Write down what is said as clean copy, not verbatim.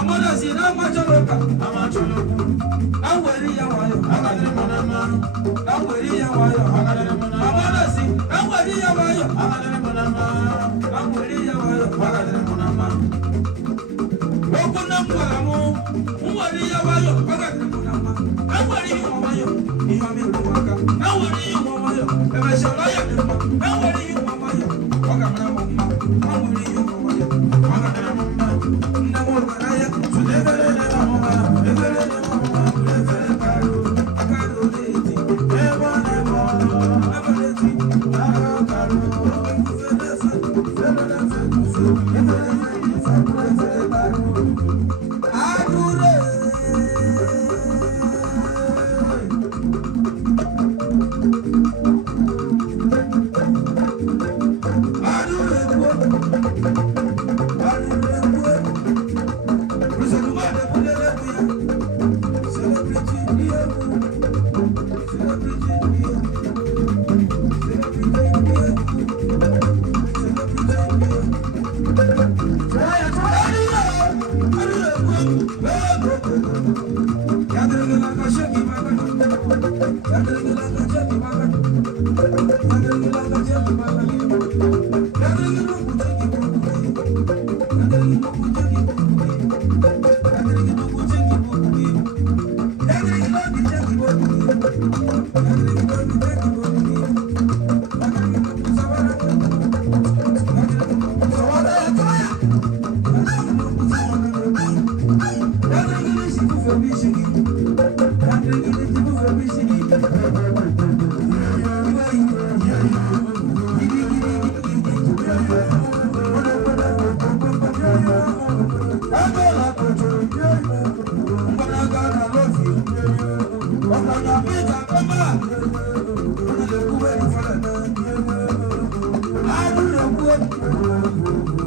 Amada si na macholoka, amacholoku. Aweri ya wayo, agadere monama. Aweri ya wayo, agadere monama. Amada si, aweri ya wayo, agadere monama. Aweri ya wayo, agadere monama. Okuna mwalamu, mwari ya wayo, agadere monama. Aweri ya wayo, ihami kuwaka. Aweri ya wayo, emeshala ya dema. Aweri ya wayo, agadere monama. Aweri ya wayo, agadere monama. Namo baraya, sudevele na mama, devele na mama, devele karu, akaru leti, eba eba, eba leti, karu karu, devele sa, devele sa, devele sa, devele karu, adure. I